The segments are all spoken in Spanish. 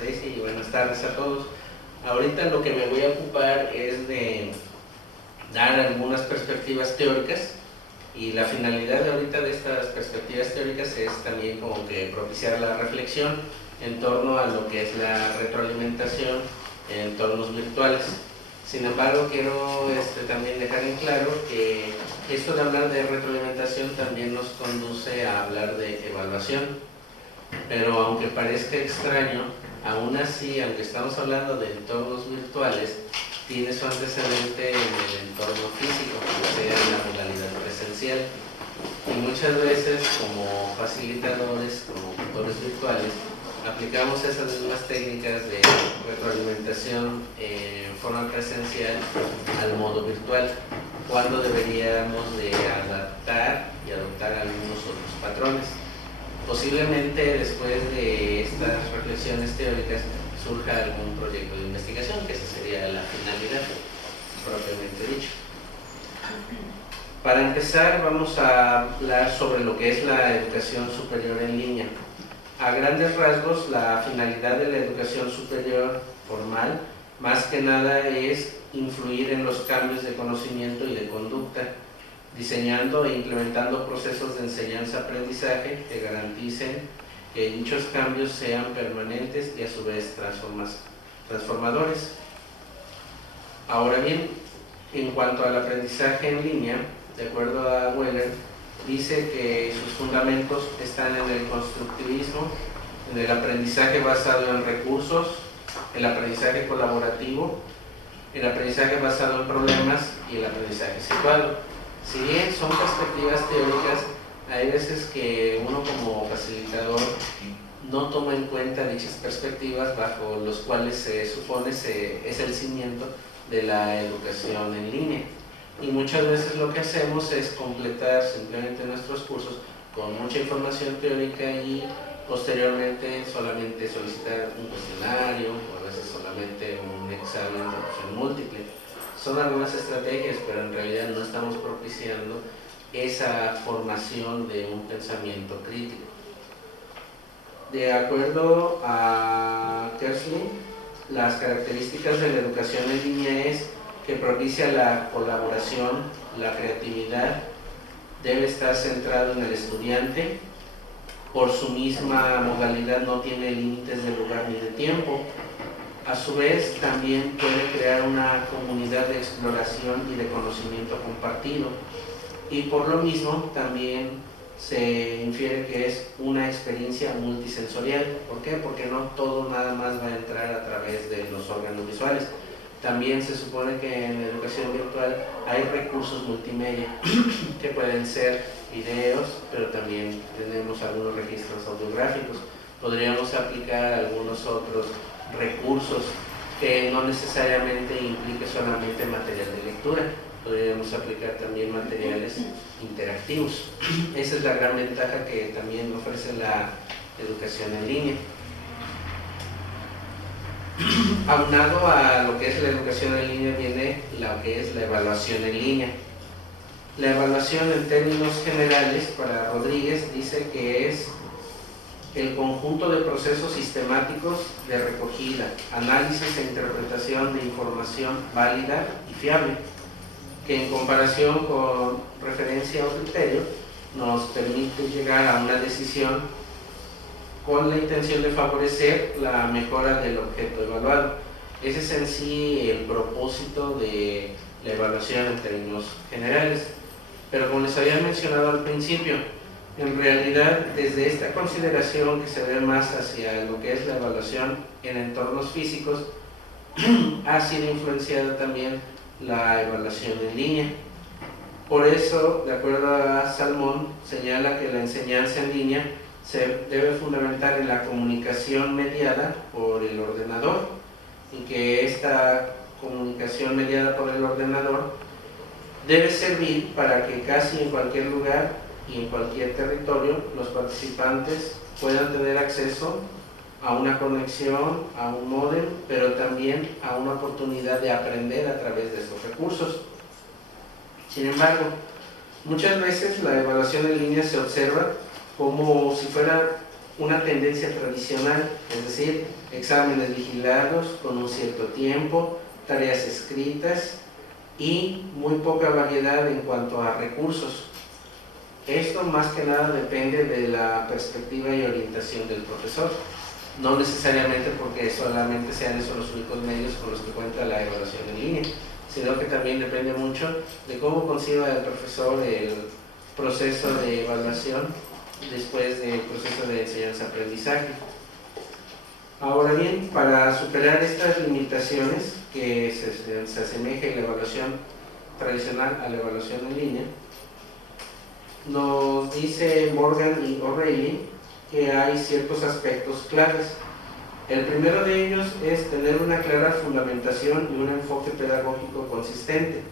Daisy, y buenas tardes a todos. Ahorita lo que me voy a ocupar es de dar algunas perspectivas teóricas, y la finalidad de ahorita de estas perspectivas teóricas es también como que propiciar la reflexión en torno a lo que es la retroalimentación en entornos virtuales. Sin embargo, quiero también dejar en claro que esto de hablar de retroalimentación también nos conduce a hablar de evaluación. Pero aunque parezca extraño, aún así, aunque estamos hablando de entornos virtuales, tiene su antecedente en el entorno físico, o sea, en la modalidad presencial. Y muchas veces, como facilitadores, como tutores virtuales, aplicamos esas mismas técnicas de retroalimentación en forma presencial al modo virtual, cuando deberíamos de adaptar y adoptar algunos otros patrones. Posiblemente después de estas reflexiones teóricas surja algún proyecto de investigación, que esa sería la finalidad propiamente dicho. Para empezar, vamos a hablar sobre lo que es la educación superior en línea. A grandes rasgos, la finalidad de la educación superior formal, más que nada, es influir en los cambios de conocimiento y de conducta, diseñando e implementando procesos de enseñanza-aprendizaje que garanticen que dichos cambios sean permanentes y a su vez transformadores. Ahora bien, en cuanto al aprendizaje en línea, de acuerdo a Weller, dice que sus fundamentos están en el constructivismo, en el aprendizaje basado en recursos, el aprendizaje colaborativo, el aprendizaje basado en problemas y el aprendizaje situado. Si bien son perspectivas teóricas, hay veces que uno como facilitador no toma en cuenta dichas perspectivas bajo los cuales se supone es el cimiento de la educación en línea. Y muchas veces lo que hacemos es completar simplemente nuestros cursos con mucha información teórica y posteriormente solamente solicitar un cuestionario o a veces solamente un examen de opción múltiple. Son algunas estrategias, pero en realidad no estamos propiciando esa formación de un pensamiento crítico. De acuerdo a Kersley, las características de la educación en línea es que propicia la colaboración, la creatividad, debe estar centrado en el estudiante, por su misma modalidad no tiene límites de lugar ni de tiempo. A su vez, también puede crear una comunidad de exploración y de conocimiento compartido. Y por lo mismo, también se infiere que es una experiencia multisensorial. ¿Por qué? Porque no todo nada más va a entrar a través de los órganos visuales. También se supone que en la educación virtual hay recursos multimedia, que pueden ser videos, pero también tenemos algunos registros audiográficos. Podríamos aplicar algunos otros recursos que no necesariamente implique solamente material de lectura. Podríamos aplicar también materiales interactivos. Esa es la gran ventaja que también ofrece la educación en línea. Aunado a lo que es la educación en línea viene lo que es la evaluación en línea. La evaluación en términos generales para Rodríguez dice que es el conjunto de procesos sistemáticos de recogida, análisis e interpretación de información válida y fiable, que en comparación con referencia o criterio nos permite llegar a una decisión con la intención de favorecer la mejora del objeto evaluado. Ese es en sí el propósito de la evaluación en términos generales. Pero como les había mencionado al principio, en realidad desde esta consideración que se ve más hacia lo que es la evaluación en entornos físicos, ha sido influenciada también la evaluación en línea. Por eso, de acuerdo a Salmón, señala que la enseñanza en línea se debe fundamentar en la comunicación mediada por el ordenador, y que esta comunicación mediada por el ordenador debe servir para que casi en cualquier lugar y en cualquier territorio los participantes puedan tener acceso a una conexión, a un módem, pero también a una oportunidad de aprender a través de estos recursos. Sin embargo, muchas veces la evaluación en línea se observa como si fuera una tendencia tradicional, es decir, exámenes vigilados con un cierto tiempo, tareas escritas y muy poca variedad en cuanto a recursos. Esto más que nada depende de la perspectiva y orientación del profesor, no necesariamente porque solamente sean esos los únicos medios con los que cuenta la evaluación en línea, sino que también depende mucho de cómo conciba el profesor el proceso de evaluación después del proceso de enseñanza-aprendizaje. Ahora bien, para superar estas limitaciones que se asemeje la evaluación tradicional a la evaluación en línea, nos dice Morgan y O'Reilly que hay ciertos aspectos claves. El primero de ellos es tener una clara fundamentación y un enfoque pedagógico consistente.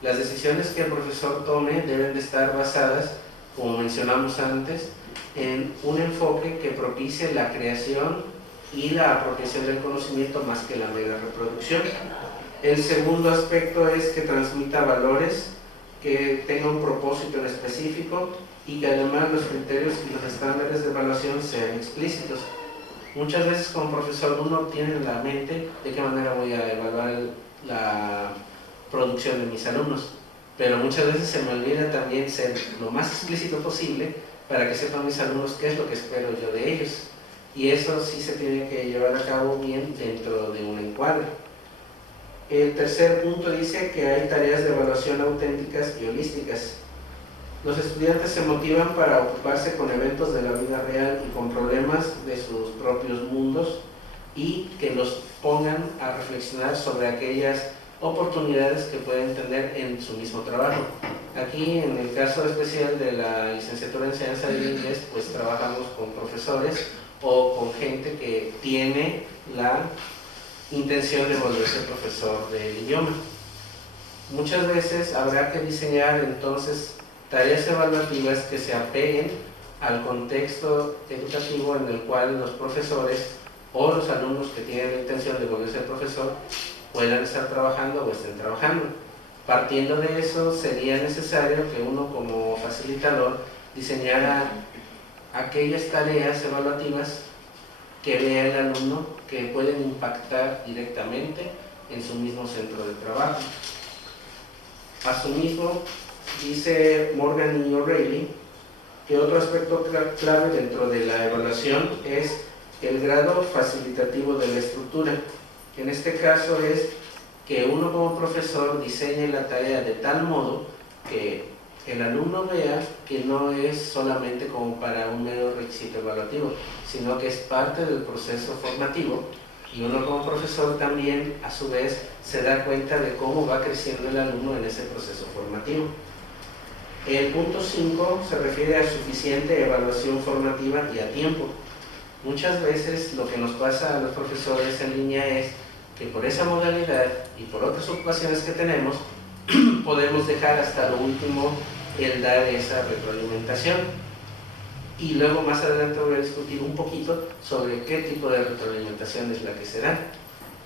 Las decisiones que el profesor tome deben de estar basadas, como mencionamos antes, en un enfoque que propicie la creación y la apropiación del conocimiento más que la mera reproducción. El segundo aspecto es que transmita valores, que tenga un propósito en específico y que además los criterios y los estándares de evaluación sean explícitos. Muchas veces como profesor uno tiene en la mente de qué manera voy a evaluar la producción de mis alumnos, pero muchas veces se me olvida también ser lo más explícito posible para que sepan mis alumnos qué es lo que espero yo de ellos, y eso sí se tiene que llevar a cabo bien dentro de un encuadre. El tercer punto dice que hay tareas de evaluación auténticas y holísticas. Los estudiantes se motivan para ocuparse con eventos de la vida real y con problemas de sus propios mundos, y que los pongan a reflexionar sobre aquellas oportunidades que pueden tener en su mismo trabajo. Aquí, en el caso especial de la licenciatura en enseñanza del inglés, pues trabajamos con profesores o con gente que tiene la intención de volverse profesor del idioma. Muchas veces habrá que diseñar entonces tareas evaluativas que se apeguen al contexto educativo en el cual los profesores o los alumnos que tienen la intención de volverse profesor puedan estar trabajando o estén trabajando. Partiendo de eso, sería necesario que uno como facilitador diseñara aquellas tareas evaluativas que vea el alumno que pueden impactar directamente en su mismo centro de trabajo. Asimismo, dice Morgan y O'Reilly que otro aspecto clave dentro de la evaluación es el grado facilitativo de la estructura. En este caso es que uno como profesor diseñe la tarea de tal modo que el alumno vea que no es solamente como para un mero requisito evaluativo, sino que es parte del proceso formativo, y uno como profesor también a su vez se da cuenta de cómo va creciendo el alumno en ese proceso formativo. El punto 5 se refiere a suficiente evaluación formativa y a tiempo. Muchas veces lo que nos pasa a los profesores en línea es que por esa modalidad y por otras ocupaciones que tenemos, podemos dejar hasta lo último el dar esa retroalimentación. Y luego más adelante voy a discutir un poquito sobre qué tipo de retroalimentación es la que se da.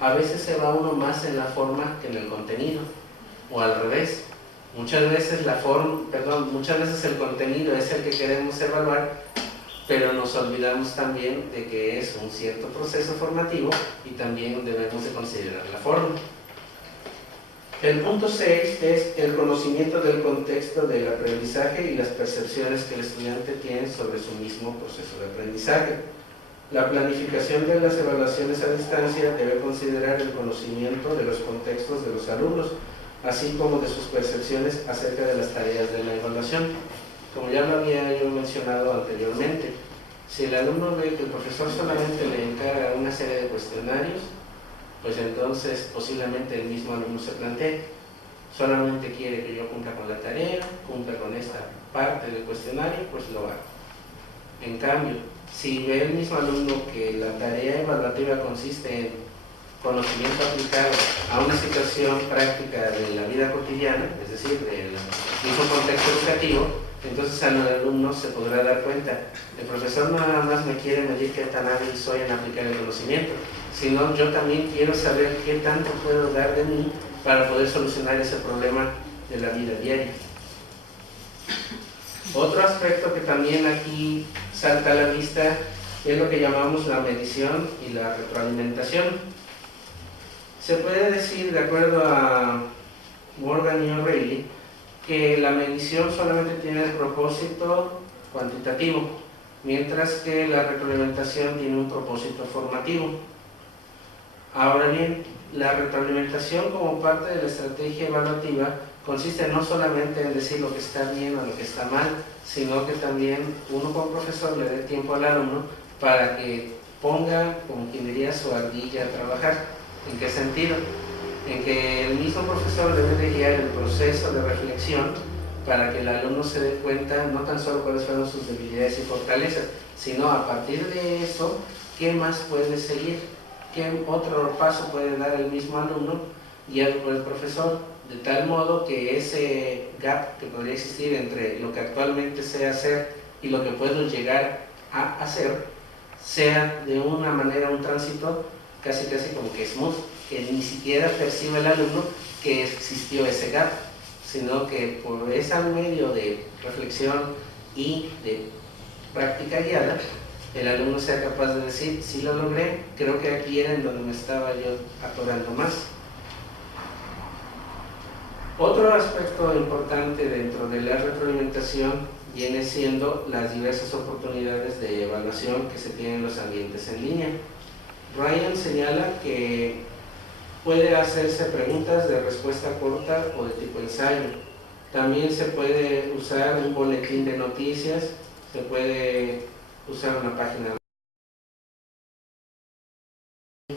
A veces se va uno más en la forma que en el contenido, o al revés. Muchas veces el contenido es el que queremos evaluar, pero nos olvidamos también de que es un cierto proceso formativo y también debemos de considerar la forma. El punto 6 es el conocimiento del contexto del aprendizaje y las percepciones que el estudiante tiene sobre su mismo proceso de aprendizaje. La planificación de las evaluaciones a distancia debe considerar el conocimiento de los contextos de los alumnos, así como de sus percepciones acerca de las tareas de la evaluación. Como ya lo había yo mencionado anteriormente, si el alumno ve que el profesor solamente le encarga una serie de cuestionarios, pues entonces posiblemente el mismo alumno se plantee, solamente quiere que yo cumpla con la tarea, cumpla con esta parte del cuestionario, pues lo hago. En cambio, si ve el mismo alumno que la tarea evaluativa consiste en conocimiento aplicado a una situación práctica de la vida cotidiana, es decir, del mismo contexto educativo, entonces al alumno se podrá dar cuenta, el profesor no nada más me quiere medir qué tan hábil soy en aplicar el conocimiento, sino yo también quiero saber qué tanto puedo dar de mí para poder solucionar ese problema de la vida diaria. Otro aspecto que también aquí salta a la vista es lo que llamamos la medición y la retroalimentación. Se puede decir, de acuerdo a Morgan y O'Reilly, que la medición solamente tiene el propósito cuantitativo, mientras que la retroalimentación tiene un propósito formativo. Ahora bien, la retroalimentación como parte de la estrategia evaluativa consiste no solamente en decir lo que está bien o lo que está mal, sino que también uno como profesor le dé tiempo al alumno para que ponga, como quien diría, su ardilla a trabajar. ¿En qué sentido? En que el mismo profesor debe de guiar el proceso de reflexión para que el alumno se dé cuenta no tan solo cuáles fueron sus debilidades y fortalezas, sino a partir de eso, qué más puede seguir, qué otro paso puede dar el mismo alumno guiado por el profesor, de tal modo que ese gap que podría existir entre lo que actualmente sé hacer y lo que puedo llegar a hacer, sea de una manera, un tránsito casi como que smooth, que ni siquiera percibe el alumno que existió ese gap, sino que por ese medio de reflexión y de práctica guiada, el alumno sea capaz de decir, sí lo logré, creo que aquí era en donde me estaba yo atorando más. Otro aspecto importante dentro de la retroalimentación viene siendo las diversas oportunidades de evaluación que se tienen en los ambientes en línea. Ryan señala que puede hacerse preguntas de respuesta corta o de tipo ensayo. También se puede usar un boletín de noticias, se puede usar una página.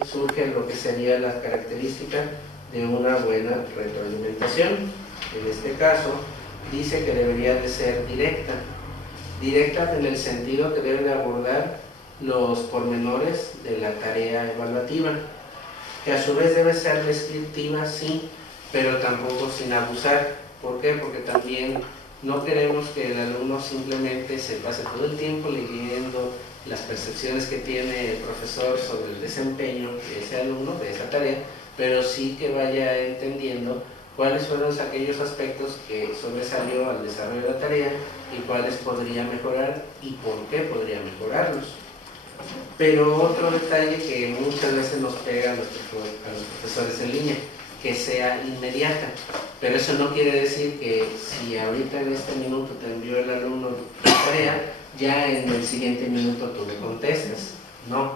Surge lo que sería la característica de una buena retroalimentación. En este caso, dice que debería de ser directa. Directa en el sentido que debe de abordar los pormenores de la tarea evaluativa, que a su vez debe ser descriptiva, sí, pero tampoco sin abusar. ¿Por qué? Porque también no queremos que el alumno simplemente se pase todo el tiempo leyendo las percepciones que tiene el profesor sobre el desempeño de ese alumno, de esa tarea, pero sí que vaya entendiendo cuáles fueron aquellos aspectos que sobresalió al desarrollo de la tarea y cuáles podría mejorar y por qué podría mejorarlos. Pero otro detalle que muchas veces nos pega a los profesores en línea, que sea inmediata. Pero eso no quiere decir que si ahorita en este minuto te envió el alumno la tarea, ya en el siguiente minuto tú le contestas. No.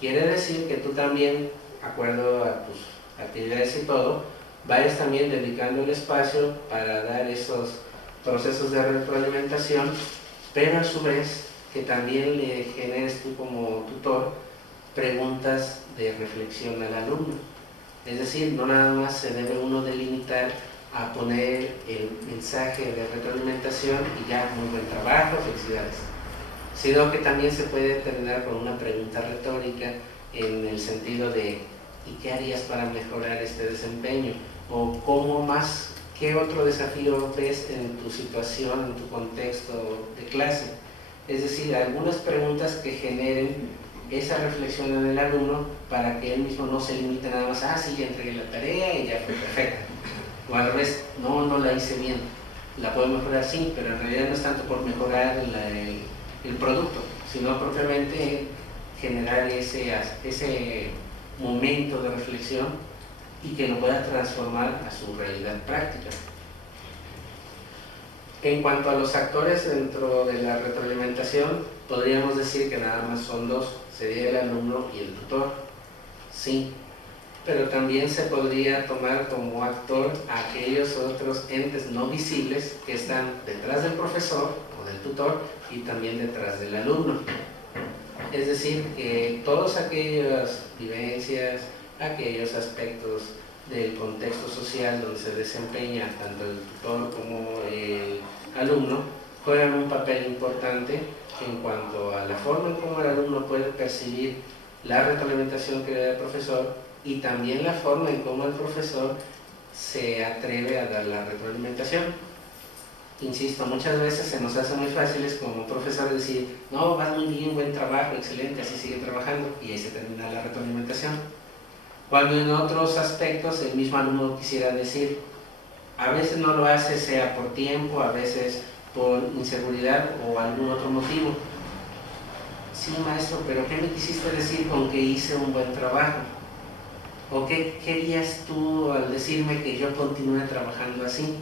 Quiere decir que tú también, acuerdo a tus actividades y todo, vayas también dedicando el espacio para dar esos procesos de retroalimentación, pero a su vez que también le generes tú como tutor preguntas de reflexión al alumno. Es decir, no nada más se debe uno delimitar a poner el mensaje de retroalimentación y ya, muy buen trabajo, felicidades, sino que también se puede terminar con una pregunta retórica en el sentido de ¿y qué harías para mejorar este desempeño? O ¿cómo más, qué otro desafío ves en tu situación, en tu contexto de clase? Es decir, algunas preguntas que generen esa reflexión en el alumno para que él mismo no se limite nada más, sí, ya entregué la tarea y ya fue perfecta. O al revés, no la hice bien. La puedo mejorar, sí, pero en realidad no es tanto por mejorar el producto, sino propiamente generar ese momento de reflexión y que lo pueda transformar a su realidad práctica. En cuanto a los actores dentro de la retroalimentación, podríamos decir que nada más son dos, sería el alumno y el tutor. Sí, pero también se podría tomar como actor a aquellos otros entes no visibles que están detrás del profesor o del tutor y también detrás del alumno. Es decir, que todas aquellas vivencias, aquellos aspectos del contexto social donde se desempeña tanto el tutor como el alumno juegan un papel importante en cuanto a la forma en cómo el alumno puede percibir la retroalimentación que da el profesor y también la forma en cómo el profesor se atreve a dar la retroalimentación. Insisto, muchas veces se nos hace muy fáciles como profesor decir, no, vas muy bien, buen trabajo, excelente, así sigue trabajando, y ahí se termina la retroalimentación. Cuando en otros aspectos el mismo alumno quisiera decir, a veces no lo hace sea por tiempo, a veces por inseguridad o algún otro motivo. sí maestro, pero ¿qué me quisiste decir con que hice un buen trabajo? ¿O qué querías tú al decirme que yo continúe trabajando así?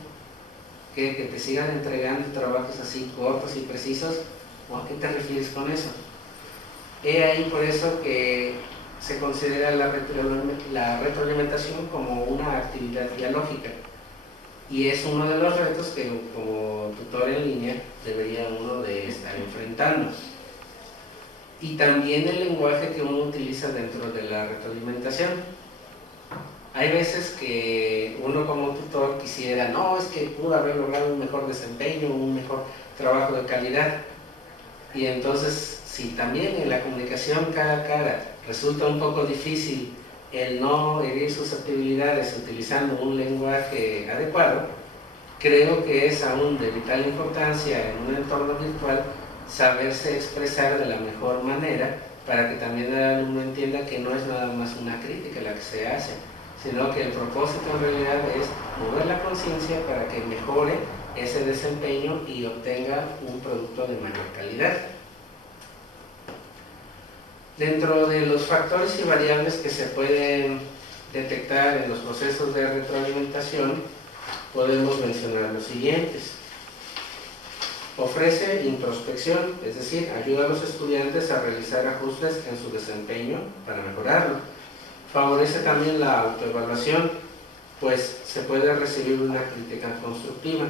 ¿Que te sigan entregando trabajos así cortos y precisos? ¿O a qué te refieres con eso? He ahí por eso que se considera la retroalimentación como una actividad dialógica, y es uno de los retos que como tutor en línea debería uno de estar enfrentando. Y también el lenguaje que uno utiliza dentro de la retroalimentación. Hay veces que uno como tutor quisiera, no, es que pudo haber logrado un mejor desempeño, un mejor trabajo de calidad, y entonces si también en la comunicación cara a cara resulta un poco difícil el no herir susceptibilidades utilizando un lenguaje adecuado, creo que es aún de vital importancia en un entorno virtual saberse expresar de la mejor manera para que también el alumno entienda que no es nada más una crítica la que se hace, sino que el propósito en realidad es mover la conciencia para que mejore ese desempeño y obtenga un producto de mayor calidad. Dentro de los factores y variables que se pueden detectar en los procesos de retroalimentación, podemos mencionar los siguientes. Ofrece introspección, es decir, ayuda a los estudiantes a realizar ajustes en su desempeño para mejorarlo. Favorece también la autoevaluación, pues se puede recibir una crítica constructiva.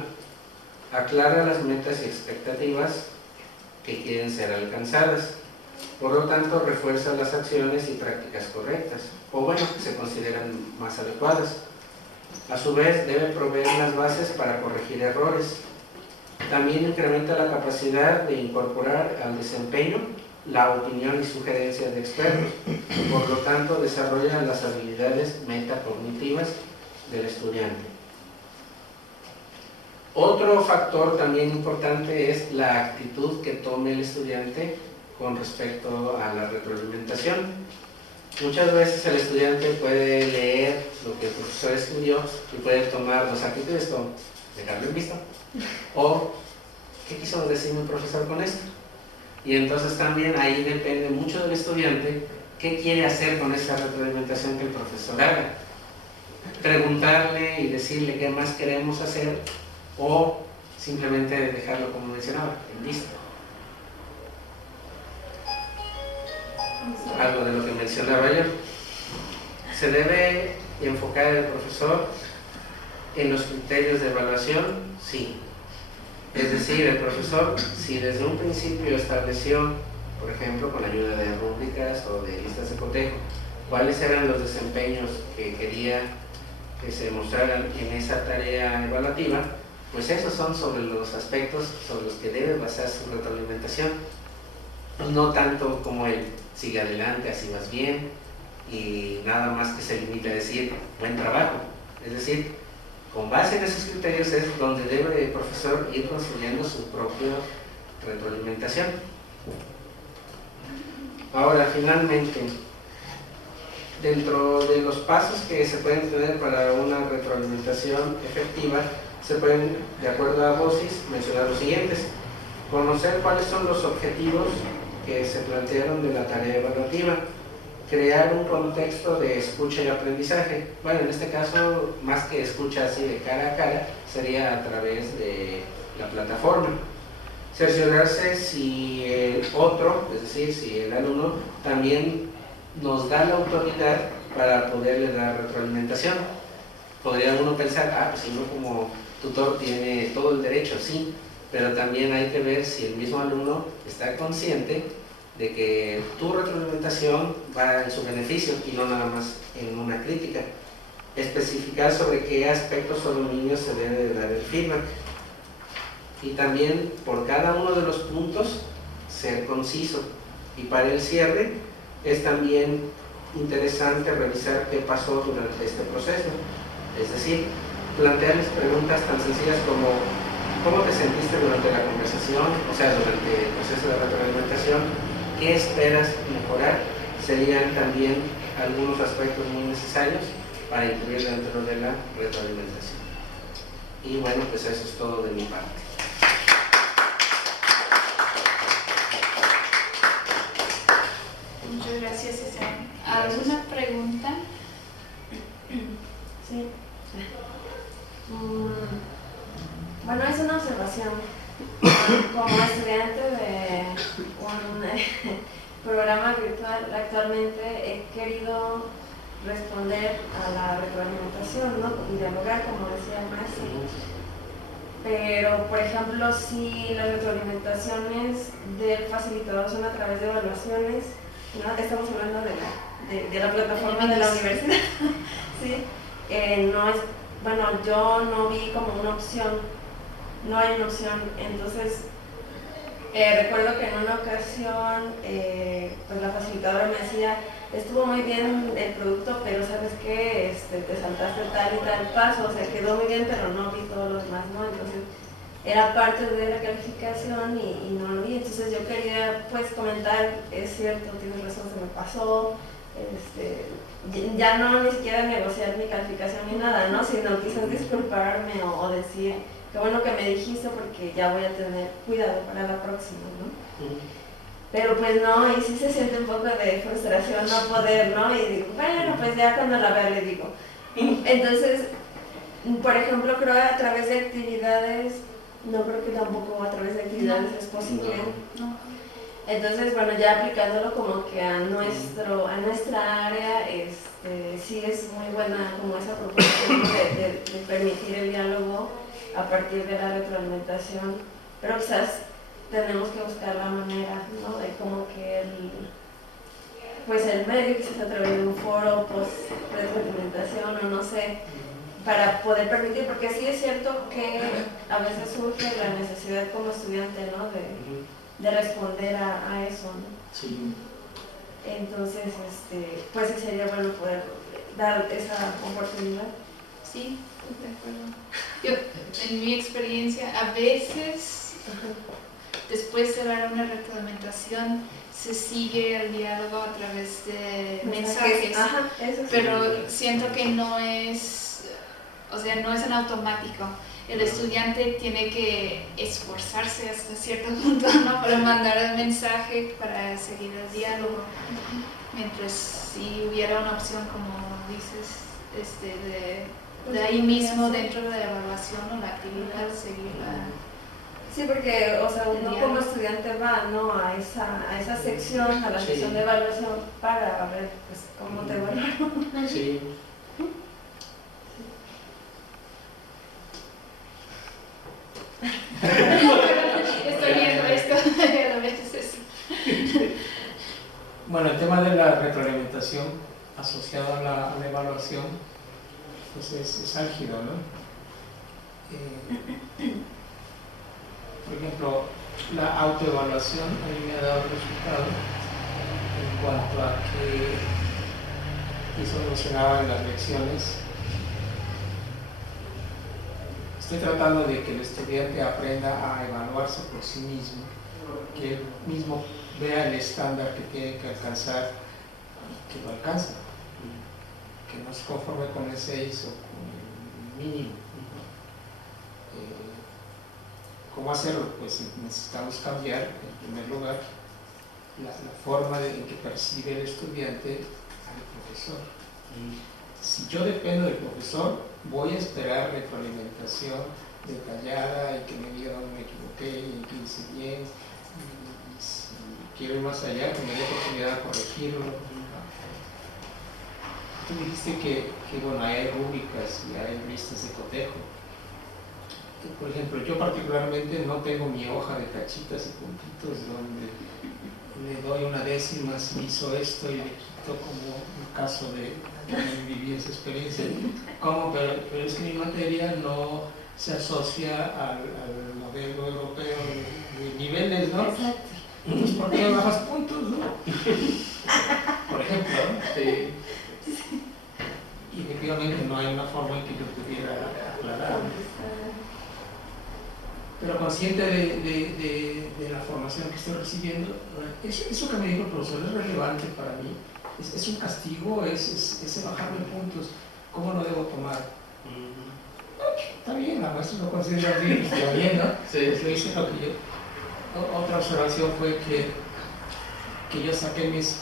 Aclara las metas y expectativas que quieren ser alcanzadas. Por lo tanto, refuerza las acciones y prácticas correctas, o bueno, que se consideran más adecuadas. A su vez, debe proveer las bases para corregir errores. También incrementa la capacidad de incorporar al desempeño la opinión y sugerencias de expertos. Por lo tanto, desarrolla las habilidades metacognitivas del estudiante. Otro factor también importante es la actitud que tome el estudiante con respecto a la retroalimentación. Muchas veces el estudiante puede leer lo que el profesor escribió y puede tomar dos actitudes como dejarlo en visto o ¿qué quiso decir mi profesor con esto? Y entonces también ahí depende mucho del estudiante qué quiere hacer con esa retroalimentación que el profesor haga. Preguntarle y decirle qué más queremos hacer o simplemente dejarlo como mencionaba, en visto. Algo de lo que mencionaba yo. Se debe enfocar el profesor en los criterios de evaluación, sí. Es decir, el profesor, si desde un principio estableció, por ejemplo, con la ayuda de rúbricas o de listas de cotejo, cuáles eran los desempeños que quería que se mostraran en esa tarea evaluativa, pues esos son sobre los aspectos sobre los que debe basar su retroalimentación. No tanto como el sigue adelante, así vas bien, y nada más que se limite a decir buen trabajo. Es decir, con base en esos criterios es donde debe el profesor ir construyendo su propia retroalimentación. Ahora, finalmente, dentro de los pasos que se pueden tener para una retroalimentación efectiva, se pueden, de acuerdo a BOSIS, mencionar los siguientes. Conocer cuáles son los objetivos que se plantearon de la tarea evaluativa. Crear un contexto de escucha y aprendizaje. Bueno, en este caso, más que escucha así de cara a cara, sería a través de la plataforma. Cerciorarse si el otro, es decir, si el alumno también nos da la autoridad para poderle dar retroalimentación. Podría uno pensar, pues si uno como tutor tiene todo el derecho, sí, pero también hay que ver si el mismo alumno está consciente de que tu retroalimentación va en su beneficio y no nada más en una crítica. Especificar sobre qué aspectos o dominios se debe de dar el feedback. Y también por cada uno de los puntos ser conciso. Y para el cierre es también interesante revisar qué pasó durante este proceso. Es decir, plantearles preguntas tan sencillas como ¿cómo te sentiste durante la conversación? O sea, durante el proceso de retroalimentación, ¿qué esperas mejorar? Serían también algunos aspectos muy necesarios para incluir dentro de la retroalimentación. Y bueno, pues eso es todo de mi parte. Bueno, es una observación. Como estudiante de un programa virtual, actualmente he querido responder a la retroalimentación, ¿no? Y dialogar, como decía el maestro. Pero, por ejemplo, si las retroalimentaciones del facilitador son a través de evaluaciones, ¿no? Estamos hablando de la plataforma de la universidad, ¿sí? No es, bueno, yo no vi como una opción, no hay una opción. Entonces, recuerdo que en una ocasión, pues la facilitadora me decía, estuvo muy bien el producto, pero ¿sabes qué? Te saltaste tal y tal paso, o sea, quedó muy bien, pero no vi todo lo demás, ¿no? Entonces, era parte de la calificación y no lo vi. Entonces yo quería pues comentar, es cierto, tienes razón, se me pasó, ya no ni siquiera negociar mi calificación ni nada, ¿no? Sino quizás disculparme o decir, qué bueno que me dijiste porque ya voy a tener cuidado para la próxima, ¿no? Pero pues no, y sí se siente un poco de frustración no poder, ¿no? Y digo, bueno, pues ya cuando la vea le digo. Entonces, por ejemplo, creo que a través de actividades, no creo que tampoco a través de actividades es posible. No. Entonces, bueno, ya aplicándolo como que a nuestra área, sí es muy buena como esa propuesta de permitir el diálogo a partir de la retroalimentación, pero quizás tenemos que buscar la manera, ¿no? De como que el medio, quizás a través de un foro, pues, retroalimentación o no sé, para poder permitir, porque sí es cierto que a veces surge la necesidad como estudiante, ¿no? De responder a eso, ¿no? Sí. Entonces, pues sí sería bueno poder dar esa oportunidad. Sí, de acuerdo. Yo, en mi experiencia, a veces, después de dar una retroalimentación, se sigue el diálogo a través de mensajes. Ajá, eso sí. Pero siento que no es, o sea, no es en automático. El estudiante tiene que esforzarse hasta cierto punto, ¿no? Para mandar el mensaje, para seguir el diálogo. Mientras si hubiera una opción, como dices, de ahí mismo, dentro de la evaluación o la actividad, seguirla. Sí, porque, o sea, uno como estudiante va, ¿no? a esa sección, a la sección de evaluación, para ver, pues, cómo te evalúan. Sí. Estoy viendo esto, a veces. Bueno, el tema de la retroalimentación asociado a la evaluación, pues es álgido, ¿no? Por ejemplo, la autoevaluación a mí me ha dado resultado en cuanto a que eso mencionaba en las lecciones. Estoy tratando de que el estudiante aprenda a evaluarse por sí mismo, que él mismo vea el estándar que tiene que alcanzar y que lo alcanza, que no se conforme con el 6 o con el mínimo. ¿Cómo hacerlo? Pues necesitamos cambiar, en primer lugar, la forma en que percibe el estudiante al profesor. Si yo dependo del profesor, voy a esperar retroalimentación detallada y que me diga dónde me equivoqué y que hice bien. Y si quiero ir más allá, que me dé oportunidad de corregirlo. Tú dijiste que bueno, hay rúbricas y hay listas de cotejo. Por ejemplo, yo particularmente no tengo mi hoja de tachitas y puntitos donde le doy una décima si hizo esto y le quito, como el caso de que viví esa experiencia. ¿Cómo? Pero es que mi materia no se asocia al modelo europeo de niveles, ¿no? Exacto. Entonces, ¿por qué bajas puntos, no? Por ejemplo, y efectivamente no hay una forma en que yo pudiera aclarar. Pero consciente de la formación que estoy recibiendo, eso que me dijo el profesor es relevante para mí. Es un castigo, es bajarme puntos. ¿Cómo lo debo tomar? Está bien, la maestra lo considera bien, está bien, ¿no? Sí. Pues lo hice lo que yo. Otra observación fue que yo saqué mis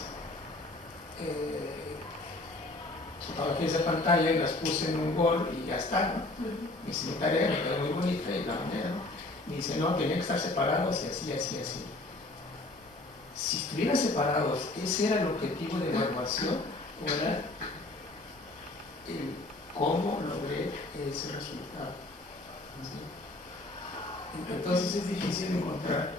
fotografías de pantalla y las puse en un Word y ya está, ¿no? Mi secretaria me quedó muy bonita y la manera, ¿no? Dice, no, tenían que estar separados y así, así, así. Si estuvieran separados, ¿ese era el objetivo de evaluación? ¿O era el cómo logré ese resultado? ¿Sí? Entonces es difícil encontrar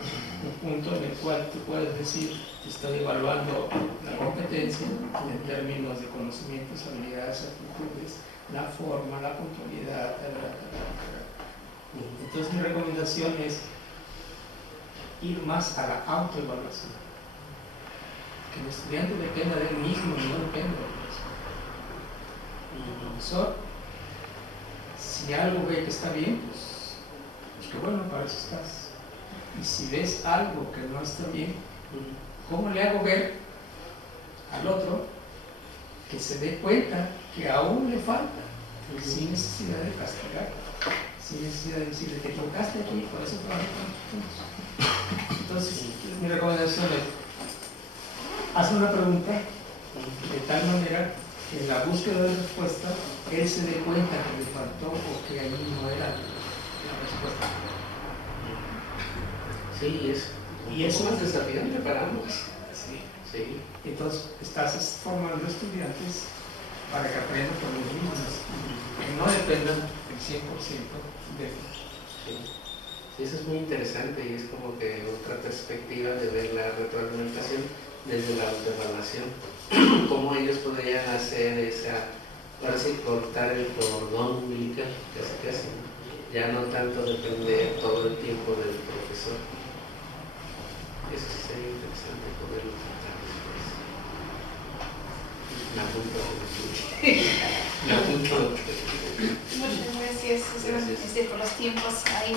un punto en el cual tú puedes decir, estoy evaluando la competencia en términos de conocimientos, habilidades, actitudes, la forma, la puntualidad, Entonces mi recomendación es ir más a la autoevaluación. Que el estudiante dependa de él mismo y no dependa del profesor. Y el profesor, si algo ve que está bien, pues que bueno, para eso estás. Y si ves algo que no está bien, ¿cómo le hago ver al otro que se dé cuenta que aún le falta? Sin necesidad de castigar, sin necesidad de decirle, te equivocaste aquí, por eso trabajamos juntos. Entonces, mi recomendación es, haz una pregunta de tal manera que en la búsqueda de respuesta él se dé cuenta que le faltó o que ahí no era la respuesta. Sí, y eso es desafiante para ambos. Sí. Sí. Entonces, estás formando estudiantes para que aprendan por los mismos, que no dependan del 100% de ellos. Sí. Sí, eso es muy interesante y es como que otra perspectiva de ver la retroalimentación desde la autoevaluación. Cómo ellos podrían hacer esa, ahora sí, cortar el cordón umbilical, casi, ya no tanto depender todo el tiempo del profesor. Eso sería interesante poderlo tratar después. Me apunto. Muchas gracias, Gracias. por los tiempos ahí.